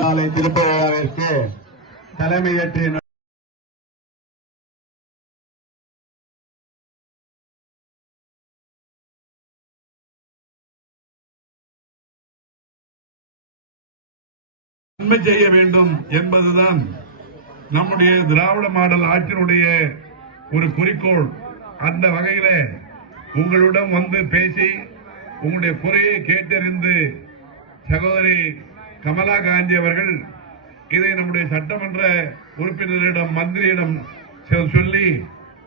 நாளை திருப்பதிற்கு தலைமையேற்று நன்மை செய்ய வேண்டும் என்பதுதான் நம்முடைய திராவிட மாடல் ஆட்சியினுடைய ஒரு குறிக்கோள். அந்த வகையில உங்களிடம் வந்து பேசி உங்களுடைய குறையை கேட்டறிந்து சகோதரி கமலா காந்தி அவர்கள் இதை நம்முடைய சட்டமன்ற உறுப்பினரிடம் மந்திரியிடம் சொல்லி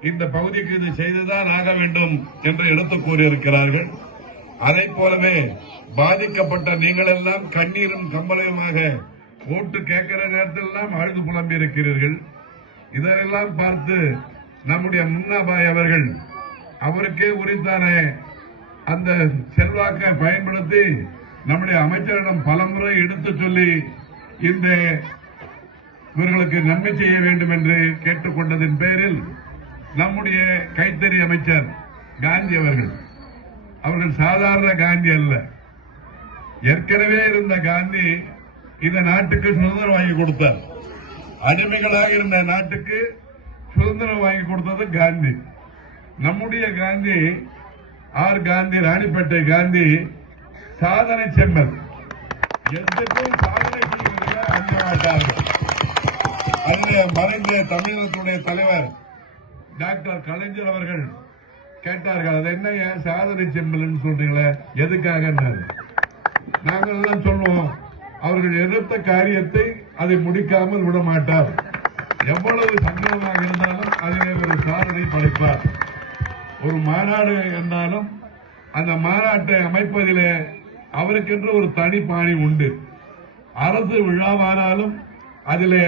இந்த பகுதிக்கு இது செய்துதான் ஆக வேண்டும் என்று எடுத்து கூறியிருக்கிறார்கள். அதை போலவே பாதிக்கப்பட்ட நீங்கள் எல்லாம் கண்ணீரும் கம்பளையுமாக ஓட்டு கேட்கிற நேரத்தில் எல்லாம் அழுது புலம்பி இருக்கிறீர்கள். இதெல்லாம் பார்த்து நம்முடைய முன்னாபாய் அவர்கள் அவருக்கே உரித்தான அந்த செல்வாக்கை பயன்படுத்தி நம்முடைய அமைச்சரிடம் பலமுறை எடுத்து சொல்லி இந்த இவர்களுக்கு நன்மை செய்ய வேண்டும் என்று கேட்டுக்கொண்டதின் பேரில் நம்முடைய கைத்தறி அமைச்சர் காந்தி அவர்கள் சாதாரண காந்தி அல்ல, ஏற்கனவே இருந்த காந்தி இந்த நாட்டுக்கு சுதந்திரம் வாங்கி கொடுத்தார். அடிமைகளாக இருந்த நாட்டுக்கு சுதந்திரம் வாங்கி கொடுத்தது காந்தி. நம்முடைய காந்தி ஆர் காந்தி, ராணிப்பேட்டை காந்தி சாதனை செம்மல். எதுக்கும் சாதனை செய்வதில் அஞ்ச மாட்டார்கள். அந்த மறைந்த தமிழகத்துடைய தலைவர் டாக்டர் கலைஞர் அவர்கள் கேட்டார்கள், அது என்ன சாதனை செம்மல் சொல்றீங்களே, எதுக்காக? நாங்கள் எல்லாம் சொல்லுவோம், அவர்கள் எதிர்த்த காரியத்தை அதை முடிக்காமல் விட மாட்டார். எவ்வளவு சங்கடமாக இருந்தாலும் அதிலே ஒரு சாதனை படைப்பார். ஒரு மாநாடு என்றாலும் அந்த மாநாட்டை அமைப்பதிலே அவருக்கென்று ஒரு தனி பாணி உண்டு. அரசு விழாவானாலும் அதிலே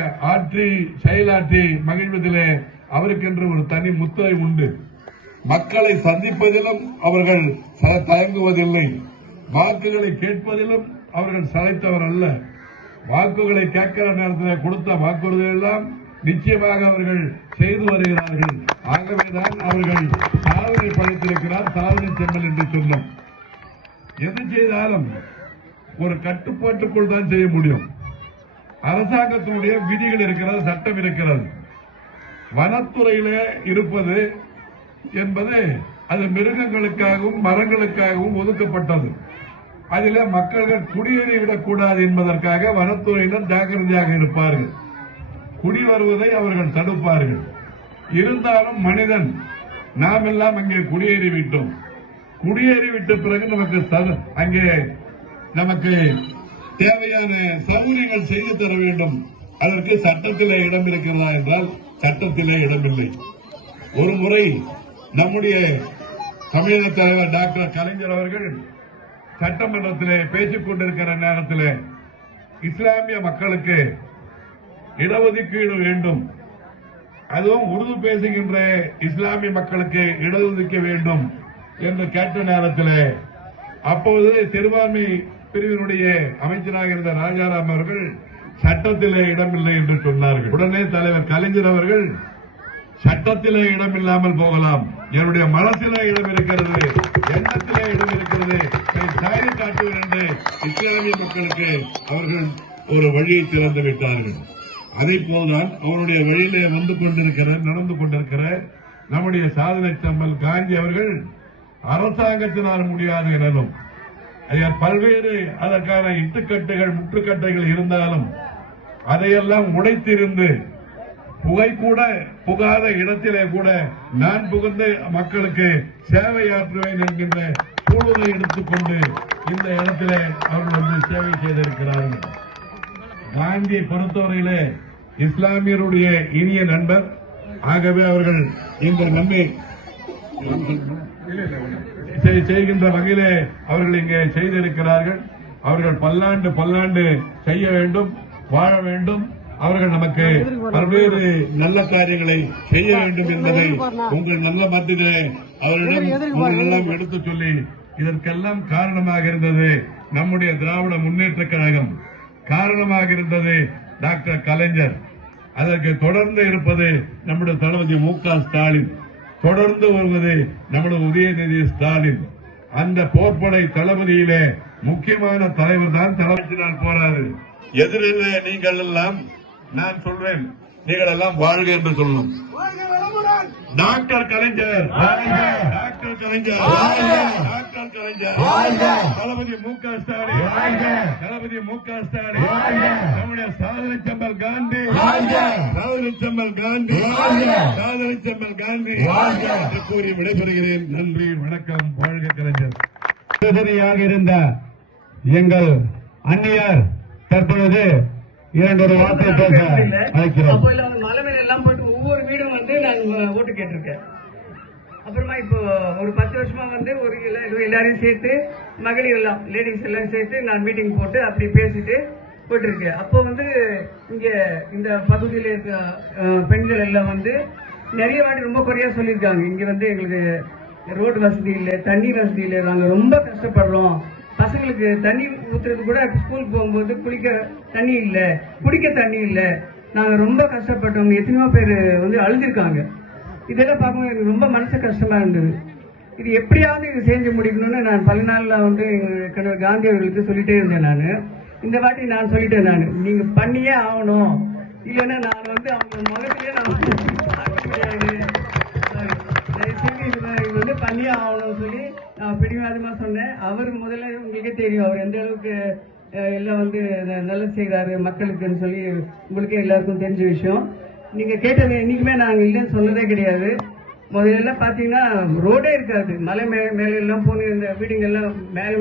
செயலாற்றி மகிழ்வதிலே அவருக்கென்று ஒரு தனி முத்திரை உண்டு. மக்களை சந்திப்பதிலும் அவர்கள் தயங்குவதில்லை. வாக்குகளை கேட்பதிலும் அவர்கள் சளைத்தவர் அல்ல. வாக்குகளை கேட்கிற நேரத்தில் கொடுத்த வாக்குறுதிகள் எல்லாம் நிச்சயமாக அவர்கள் செய்து வருகிறார்கள். ஆகவேதான் அவர்கள் சாதனை படைத்திருக்கிறார், சாதனை செம்மல் என்று சொன்னோம். எது செய்தாலும் ஒரு கட்டுப்பாட்டுக்குள் தான் செய்ய முடியும். அரசாங்கத்தினுடைய விதிகள் இருக்கிறது, சட்டம் இருக்கிறது. வனத்துறையிலே இருப்பது என்பது அது மிருகங்களுக்காகவும் மரங்களுக்காகவும் ஒதுக்கப்பட்டது. அதில் மக்கள்கள் குடியேறிவிடக்கூடாது என்பதற்காக வனத்துறையினர் ஜாக்கிரதையாக இருப்பார்கள். குடி வருவதை அவர்கள் தடுப்பார்கள். இருந்தாலும் மனிதன் நாம் எல்லாம் அங்கே குடியேறிவிட்டோம். குடியேறிவிட்ட பிறகு நமக்கு தேவையான சௌகரியங்கள் செய்து தர வேண்டும். அதற்கு சட்டத்திலே இடம் இருக்கிறதா என்றால் சட்டத்திலே இடமில்லை. ஒரு முறை நம்முடைய தமிழக தலைவர் டாக்டர் கலைஞர் அவர்கள் சட்டமன்றத்திலே பேசிக் கொண்டிருக்கிற நேரத்தில் இஸ்லாமிய மக்களுக்கு இடஒதுக்கீடு வேண்டும், அதுவும் உருது பேசுகின்ற இஸ்லாமிய மக்களுக்கு இடஒதுக்க வேண்டும் என்று கேட்ட நேரத்தில் அப்போது சிறுபான்மை பிரிவினுடைய அமைச்சராக இருந்த ராஜாராம் அவர்கள் சட்டத்திலே இடமில்லை என்று சொன்னார்கள். உடனே தலைவர் கலைஞர் அவர்கள் சட்டத்திலே இடமில்லாமல் போகலாம், என்னுடைய மனசிலே இடம் இருக்கிறது, எண்ணத்திலே இடம் இருக்கிறது, சாதி காட்டுவர் என்று இஸ்லாமிய மக்களுக்கு அவர்கள் ஒரு வழியை திறந்து விட்டார்கள். அதே போல்தான் அவருடைய வழியிலே நடந்து கொண்டிருக்கிற நம்முடைய சாதனை செம்மல் காந்தி அவர்கள் அரசாங்கத்தினால் முடியாது எனவும் பல்வேறு அதற்கான இட்டுக்கட்டுகள் முற்றுக்கட்டைகள் இருந்தாலும் அதையெல்லாம் உடைத்திருந்து புகை கூட புகாத இடத்திலே கூட நான் புகுந்து மக்களுக்கு சேவையாற்றுவேன் என்கின்ற சூழலை எடுத்துக்கொண்டு இந்த இடத்திலே அவர்கள் சேவை செய்திருக்கிறார்கள். காந்தியை பொறுத்தவரையிலே இஸ்லாமியருடைய இனிய நண்பர். ஆகவே அவர்கள் இந்த நன்மை செய்கின்ற வகையிலே அவர்கள் இங்கே செய்திருக்கிறார்கள். அவர்கள் பல்லாண்டு செய்ய வேண்டும், வாழ வேண்டும். அவர்கள் நமக்கு பல்வேறு நல்ல காரியங்களை செய்ய வேண்டும் என்பதை உங்கள் நல்ல மத்தியிலே அவரிடம் எடுத்து சொல்லி இதற்கெல்லாம் காரணமாக இருந்தது நம்முடைய திராவிட முன்னேற்ற கழகம், காரணமாக இருந்தது டாக்டர் கலைஞர், அதற்கு தொடர்ந்து இருப்பது நம்முடைய தளபதி மு.க. ஸ்டாலின், தொடர்ந்து வருவது நம்முடைய உதயநிதி ஸ்டாலின். அந்த போர்ப்படை தளபதியிலே முக்கியமான தலைவர் தான் தலைமையினால் போறாரு. எதிரிலே நீங்கள் எல்லாம், நான் சொல்றேன், நீங்கள் எல்லாம் வாழ்க என்று சொல்லணும். டாக்டர் கலைஞர், டாக்டர் கலைஞர், டாக்டர் கலைஞர், தளபதி மு.க. ஸ்டாலின், தளபதி மு.க. ஸ்டாலின், நம்முடைய சாதனை செம்மல் காந்தி, சாதனை செம்மல் காந்தி, சாதனை செம்மல் காந்தி என்று கூறி விடைபெறுகிறேன். நன்றி, வணக்கம். வாழ்க கலைஞர். உதவியாக இருந்த எங்கள் அந்நியர் தற்பொழுது இரண்டொரு வார்த்தை பேச அழைக்கிறோம். மலை மேல எல்லாம் போயிட்டு ஒவ்வொரு வீடும் வந்து நான் ஓட்டு கேட்டிருக்கேன். அப்புறமா இப்போ ஒரு 10 வருஷமா வந்து ஒரு எல்லாரையும் சேர்த்து மகளிர் எல்லாம் லேடிஸ் எல்லாம் சேர்த்து நான் மீட்டிங் போட்டு அப்படி பேசிட்டு போயிட்டு இருக்கேன். அப்போ வந்து இங்க இந்த பகுதியில் இருக்க பெண்கள் எல்லாம் வந்து நிறைய வாட்டி ரொம்ப குறையா சொல்லியிருக்காங்க. இங்க வந்து எங்களுக்கு ரோடு வசதி இல்லை, தண்ணீர் வசதி இல்லை, நாங்க ரொம்ப கஷ்டப்படுறோம். பசங்களுக்கு தண்ணி ஊத்துறது கூட ஸ்கூல் போகும்போது குளிக்க தண்ணி இல்ல, குடிக்க தண்ணி இல்ல, நாங்க ரொம்ப கஷ்டப்பட்டவங்க எத்தனையோ பேர் வந்து அழுதுருக்காங்க. இதெல்லாம் பார்க்கும்போது எனக்கு ரொம்ப மனசு கஷ்டமா இருந்தது. இது எப்படியாவது இது செஞ்சு முடிக்கணும்னு நான் பல நாள்ல வந்து கணவர் காந்தி அவர்களுக்கு சொல்லிட்டே இருந்தேன். நான் இந்த வாட்டி நான் சொல்லிட்டேன், நான் நீங்க பண்ணியே ஆகணும், இல்லைன்னா நான் வந்து அவங்க முகத்திலேயே நான் பார்க்க முடியாது, இது வந்து பண்ணியே ஆகணும்னு சொல்லி நான் பிடிவாதமா சொன்னேன். அவர் முதல்ல உங்களுக்கே தெரியும் அவர் எந்த அளவுக்கு எல்லாம் வந்து நல்லது செய்கிறாரு மக்களுக்குன்னு சொல்லி உங்களுக்கே எல்லாருக்கும் தெரிஞ்ச விஷயம். நீங்க கேட்டது என்னைக்குமே நாங்க இல்லைன்னு சொன்னதே கிடையாது. முதல்ல பாத்தீங்கன்னா ரோடே இருக்காது, மலை மேல எல்லாம் போன இந்த வீடுங்கெல்லாம் மேல